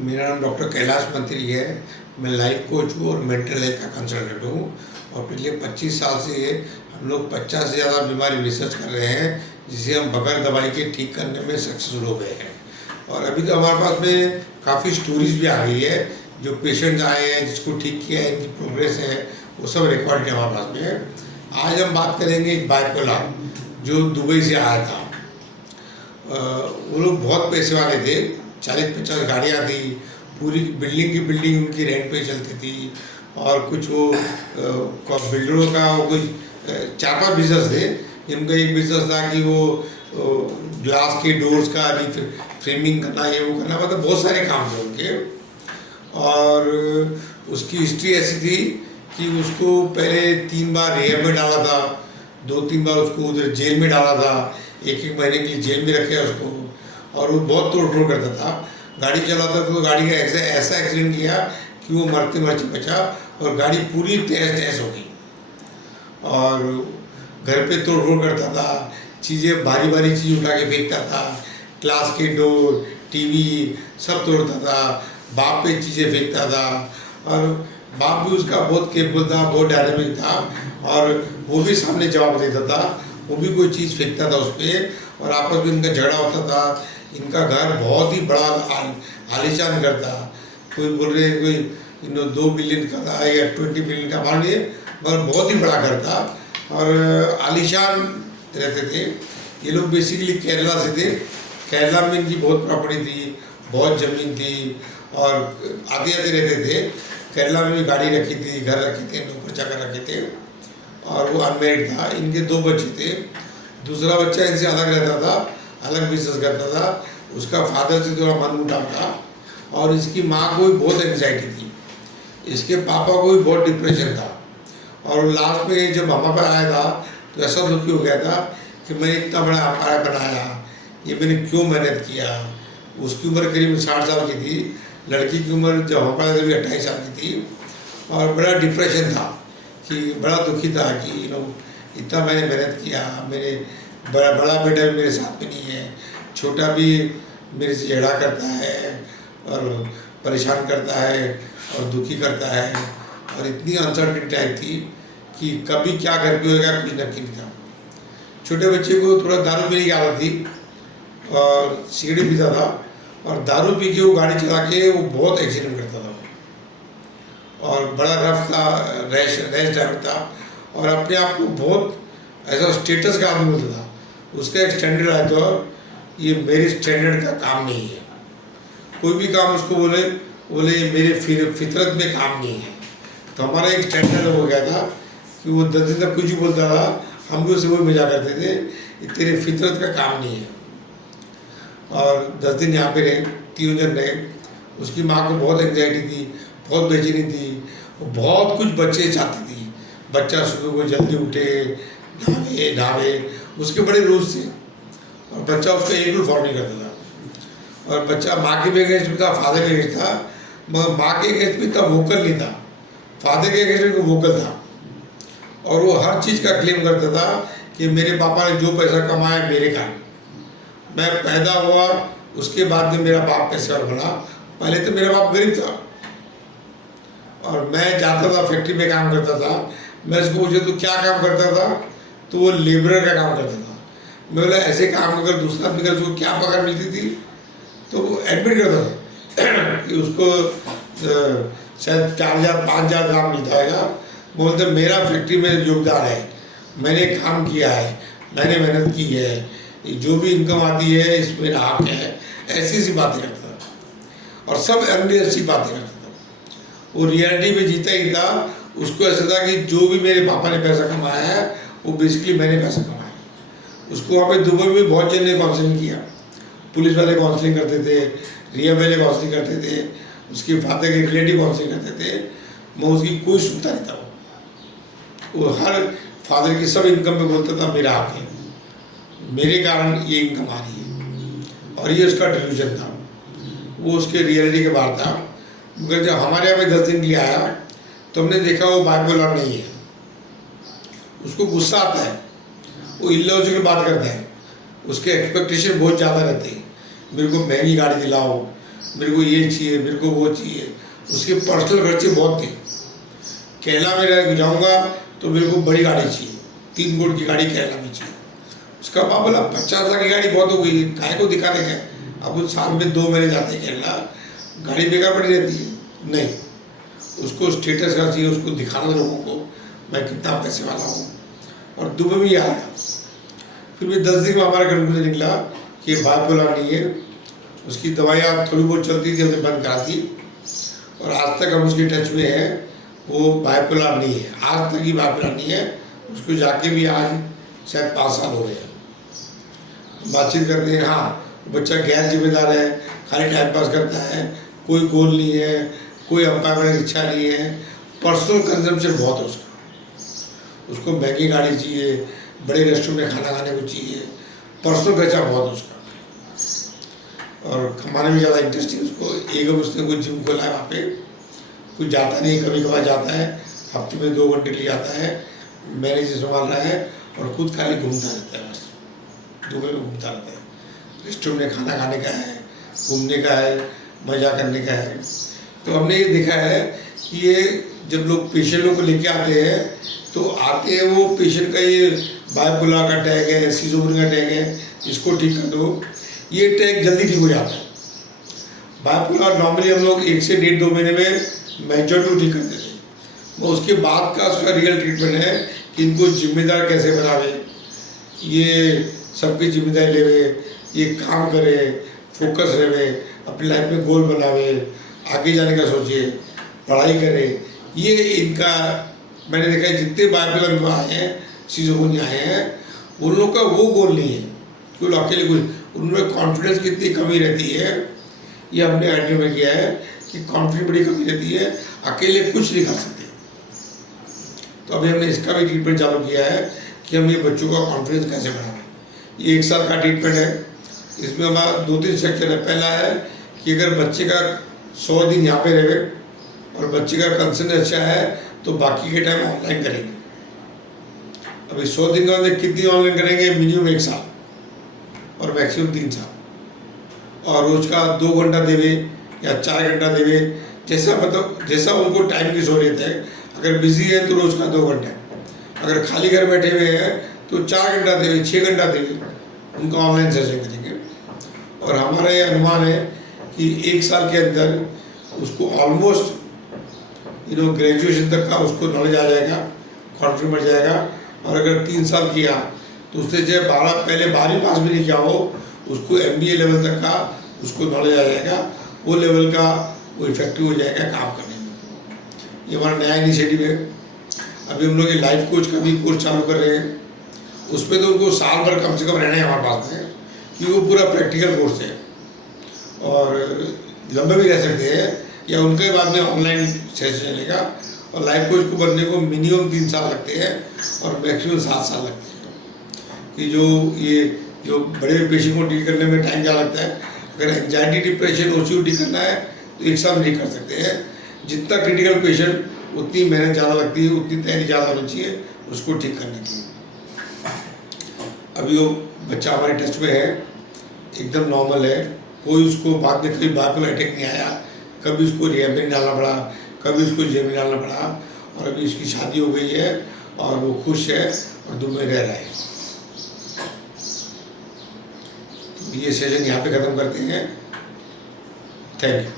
मेरा नाम डॉक्टर कैलाश मंत्री है। मैं लाइफ कोच हूँ और मेंटल हेल्थ का कंसल्टेंट हूँ। और पिछले 25 साल से हम लोग 50 से ज़्यादा बीमारी रिसर्च कर रहे हैं, जिसे हम बगैर दवाई के ठीक करने में सक्सेसफुल हो गए हैं। और अभी तो हमारे पास में काफ़ी स्टोरीज भी आ गई है, जो पेशेंट्स आए हैं जिसको ठीक किया है, इनकी प्रोग्रेस है, वो सब रिकॉर्ड हमारे पास में है। आज हम बात करेंगे एक बाइपोलर जो दुबई से आया था। वो लोग बहुत पैसे वाले थे, 40-50 गाड़ियाँ थी, पूरी बिल्डिंग की बिल्डिंग उनकी रेंट पे चलती थी। और कुछ वो बिल्डरों का वो कुछ 4-5 बिजनेस थे। इनका एक बिजनेस था कि वो ग्लास के डोर्स का फ्रेमिंग करना, ये वो करना, मतलब बहुत सारे काम थे उनके। और उसकी हिस्ट्री ऐसी थी कि उसको पहले 3 बार रिहैब में डाला था, 2-3 बार उसको उधर जेल में डाला था, 1-1 महीने के लिए जेल में रखे उसको। और वो बहुत तोड़ फोड़ करता था, गाड़ी चलाता तो गाड़ी का ऐसा एक्सीडेंट किया कि वो मरते मरते बचा और गाड़ी पूरी तहस तहस हो गई। और घर पे तोड़ फोड़ करता था, चीज़ें भारी भारी चीज़ उठा के फेंकता था, क्लास के डोर, टीवी सब तोड़ता था, बाप पे चीज़ें फेंकता था। और बाप भी उसका बहुत केयरफुल था, बहुत डायनामिक था, और वो भी सामने जवाब देता था। वो भी कोई चीज़ फेंकता था उस पर, और आपस में इनका झगड़ा होता था। इनका घर बहुत ही बड़ा आलीशान घर था। कोई बोल रहे कोई 2 बिलियन का था या 20 बिलियन का, मान लीजिए, मगर बहुत ही बड़ा घर था और आलीशान रहते थे। ये लोग बेसिकली केरला से थे। केरला में इनकी बहुत प्रॉपर्टी थी, बहुत ज़मीन थी, और आते आते रहते थे। केरला में भी गाड़ी रखी थी, घर रखे थे, नौकर चाकर रखे थे। और वो अनमेरिड था। इनके 2 बच्चे थे। दूसरा बच्चा इनसे अलग रहता था, अलग बिजनेस करता था। उसका फादर से थोड़ा मन मुटाव था, और इसकी माँ को भी बहुत एंग्जाइटी थी, इसके पापा को भी बहुत डिप्रेशन था। और लास्ट में जब हमारे पर आया था तो ऐसा दुखी हो गया था कि मैंने इतना बड़ा अपार्ट बनाया, ये मैंने क्यों मेहनत किया। उसकी उम्र करीब 60 साल की थी, लड़की की उम्र जब हमारे करीब 28 साल की थी। और बड़ा डिप्रेशन था, कि बड़ा दुखी था कि इतना मैंने मेहनत किया, मेरे बड़ा बेटा भी मेरे साथ में नहीं है, छोटा भी मेरे से झगड़ा करता है और परेशान करता है और दुखी करता है। और इतनी अनसर्टेनिटी टाइप थी कि कभी क्या करके होगा कुछ नक्की नहीं था। छोटे बच्चे को थोड़ा दारू पीने की आदत थी और सिगरेट पीता था, और दारू पी के वो गाड़ी चला के वो बहुत एक्सीडेंट करता था। और बड़ा रफ था, रैश ड्राइवर था, और अपने आप को बहुत ऐसा स्टेटस का आदमी बोलता था। उसका एक स्टैंडर्ड आया तो ये मेरे स्टैंडर्ड का काम नहीं है। कोई भी काम उसको बोले ये मेरे फितरत में काम नहीं है। तो हमारा एक स्टैंडर्ड हो गया था कि वो 10 दिन तक कुछ भी बोलता था, हम भी उससे वही मजाक करते थे, ये तेरे फितरत का काम नहीं है। और 10 दिन यहाँ पे रहे, 3 जन रहे। उसकी माँ को बहुत एंग्जाइटी थी, बहुत बेचैनी थी, वो बहुत कुछ बच्चे चाहती थी। बच्चा सुबह को जल्दी उठे, नहावे, उसके बड़े रूल्स थे, और बच्चा उसका एक रूल फॉलो नहीं करता था। और बच्चा माँ के भी अगेंस्ट में था, फादर के अगेंस्ट था, मगर माँ के अगेंस्ट में इतना वोकल नहीं था, फादर के अगेंस्ट में वोकल था। और वो हर चीज़ का क्लेम करता था कि मेरे पापा ने जो पैसा कमाया मेरे कारण, मैं पैदा हुआ उसके बाद में मेरा बाप पैसेवाला बना, पहले तो मेरा बाप गरीब था। और मैं जाता था फैक्ट्री में काम करता था। मैं उसको पूछा तो क्या काम करता था, तो वो लेबरर का काम करता था। मैं बोला ऐसे काम अगर दूसरा आदमी कर उसको क्या पगार मिलती थी, तो वो एडमिट करता था कि उसको शायद 4,000-5,000 काम मिलता है। बोलते मेरा फैक्ट्री में योगदान है, मैंने काम किया है, मैंने मेहनत की है, जो भी इनकम आती है इसमें मेरा हक है। ऐसी सी बातें करता था, और सब ऐसी बातें करता था। वो रियलिटी में जीता ही था। उसको ऐसा था कि जो भी मेरे पापा ने पैसा कमाया है वो बेसिकली मैंने पैसा कमाया। उसको वहाँ पे दुबई में बहुत जन ने काउंसलिंग किया, पुलिस वाले काउंसलिंग करते थे, रिया वाले काउंसलिंग करते थे, उसके फादर के रिलेटिव काउंसलिंग करते थे, मैं उसकी कोई सुनता नहीं था। वो हर फादर की सब इनकम में बोलता था मेरा हक है, मेरे कारण ये इनकम आ रही है, और ये उसका डिल्यूजन था। वो उसके रियलिटी के बाहर था। मगर जब हमारे यहाँ पे 10 दिन के लिए आया तो हमने देखा वो बाइपोलर नहीं है। उसको गुस्सा आता है, वो इलॉजिकल बात करते हैं, उसके एक्सपेक्टेशन बहुत ज़्यादा रहते हैं। मेरे को महंगी गाड़ी दिलाओ, मेरे को ये चाहिए, मेरे को वो चाहिए। उसके पर्सनल खर्चे बहुत थे। केरला में जाऊँगा तो मेरे को बड़ी गाड़ी चाहिए, 3 करोड़ की गाड़ी केरला में चाहिए। उसका बाप बोला 50 लाख की गाड़ी बहुत हो गई, काय को दिखाने का। अब उस साल में 2 महीने जाते हैं केरला, गाड़ी बेकार पड़ी रहती है। नहीं, उसको स्टेटस का चाहिए, उसको दिखाना लोगों को मैं कितना पैसे वाला हूँ। और दुबई में आ गया। फिर भी 10 दिन में हमारा कंक्लूजन निकला कि बाइपोलर नहीं है। उसकी दवाइयाँ थोड़ी बहुत चलती थी, हमने बंद करा दी। और आज तक हम उसके टच में हैं, वो बाइपोलर नहीं है, आज तक ही बाइपोलर नहीं है। उसको जाके भी आज शायद 5 साल हो गए हैं। बातचीत करते हैं, हाँ बच्चा गैर जिम्मेदार है, खाली टाइम पास करता है, कोई गोल नहीं है, कोई एम्पावरमेंट की इच्छा नहीं है। पर्सनल कंजम्पशन बहुत है उसका। उसको महंगी गाड़ी चाहिए, बड़े रेस्टोरेंट में खाना खाने को चाहिए, पर्सनल खर्चा बहुत है उसका। और कमाने में ज़्यादा इंटरेस्ट है उसको। एक उसने कोई जिम खोला है, वहाँ पे कुछ जाता नहीं, कभी कभार जाता है, हफ्ते में 2 घंटे लिए जाता है, मैनेजर संभाल रहा है और खुद खाली घूमता रहता है। बस दुबई में घूमता रहता है, रेस्टोरेंट में खाना खाने का है, घूमने का है, मज़ा करने का है। तो हमने ये देखा है कि ये जब लोग पेशेंटों को लेके आते हैं तो आते हैं वो पेशेंट का ये बाइपोलर का टैग है, सिजोफ्रेनिया का टैग है, इसको ठीक कर दो, ये टैग जल्दी ठीक हो जाता है। बाइपोलर नॉर्मली हम लोग 1 से 1.5-2 महीने में मेजॉरिटी को ठीक कर देते हैं। तो उसके बाद का उसका रियल ट्रीटमेंट है कि इनको जिम्मेदार कैसे बनावे, ये सबकी जिम्मेदारी लेवे, ये काम करे, फोकस रहे, अपनी लाइफ में गोल बनावे, आगे जाने का सोचे, पढ़ाई करे। ये इनका मैंने देखा है जितने बाइपोलर में आए हैं, सिजोफ्रेनिया आए हैं, उन लोग का वो गोल नहीं है कि वो अकेले कुछ, उनमें कॉन्फिडेंस कितनी कमी रहती है। ये हमने आइडेंटिफाई किया है कि कॉन्फिडेंस बड़ी कमी रहती है, अकेले कुछ नहीं कर सकते। तो अभी हमने इसका भी ट्रीटमेंट चालू किया है कि हम ये बच्चों का कॉन्फिडेंस कैसे बढ़ाएं। ये 1 साल का ट्रीटमेंट है। इसमें हमारा 2-3 सेक्शन है। पहला है कि अगर बच्चे का 100 दिन यहाँ पे रहे और बच्चे का कंसर्न अच्छा है तो बाकी के टाइम ऑनलाइन करेंगे। अभी 100 दिन का मतलब कितनी ऑनलाइन करेंगे, मिनिमम 1 साल और मैक्सिमम 3 साल। और रोज का 2 घंटा देवे या 4 घंटा देवे, जैसा मतलब जैसा उनको टाइम की सहूलियत है। अगर बिजी है तो रोज का 2 घंटा, अगर खाली घर बैठे हुए हैं तो 4 घंटा देवे, 6 घंटा देवे, उनका ऑनलाइन सेशन करेंगे। और हमारा ये अनुमान है कि 1 साल के अंदर उसको ऑलमोस्ट ग्रेजुएशन तक का उसको नॉलेज आ जाएगा, कॉन्फिडेंस बढ़ जाएगा। और अगर 3 साल किया तो उससे चाहे 12वीं पास भी नहीं किया हो, उसको MBA लेवल तक का उसको नॉलेज आ जाएगा, वो लेवल का वो इफेक्टिव हो जाएगा काम करने में। ये हमारा नया इनिशिएटिव है। अभी हम लोग ये लाइफ कोच का भी कोर्स चालू कर रहे हैं। उसमें तो उनको साल भर कम से कम रहना है हमारे पास में, कि वो पूरा प्रैक्टिकल कोर्स है और लंबे भी रह सकते हैं, या उनके बाद में ऑनलाइन सेशन चलेगा। और लाइफ कोच को बनने को मिनिमम 3 साल लगते हैं और मैक्सिमम 7 साल लगते हैं। कि जो बड़े पेशेंट को डील करने में टाइम ज़्यादा लगता है, अगर एंजाइटी डिप्रेशन OCD ठीक करना है तो 1 साल में ठीक कर सकते हैं। जितना क्रिटिकल पेशेंट उतनी मेहनत ज़्यादा लगती है, उतनी तैयारी ज़्यादा होनी चाहिए उसको ठीक करने की। अभी वो बच्चा हमारे टच में है, एकदम नॉर्मल है, कोई उसको बाद में कभी बाइपोलर अटैक नहीं आया, कभी उसको रिहैब में डालना पड़ा, कभी उसको जेल में डालना पड़ा। और अभी उसकी शादी हो गई है और वो खुश है और दुबई में रह रहा है। तो ये सेशन यहाँ पे ख़त्म करते हैं। Thank you.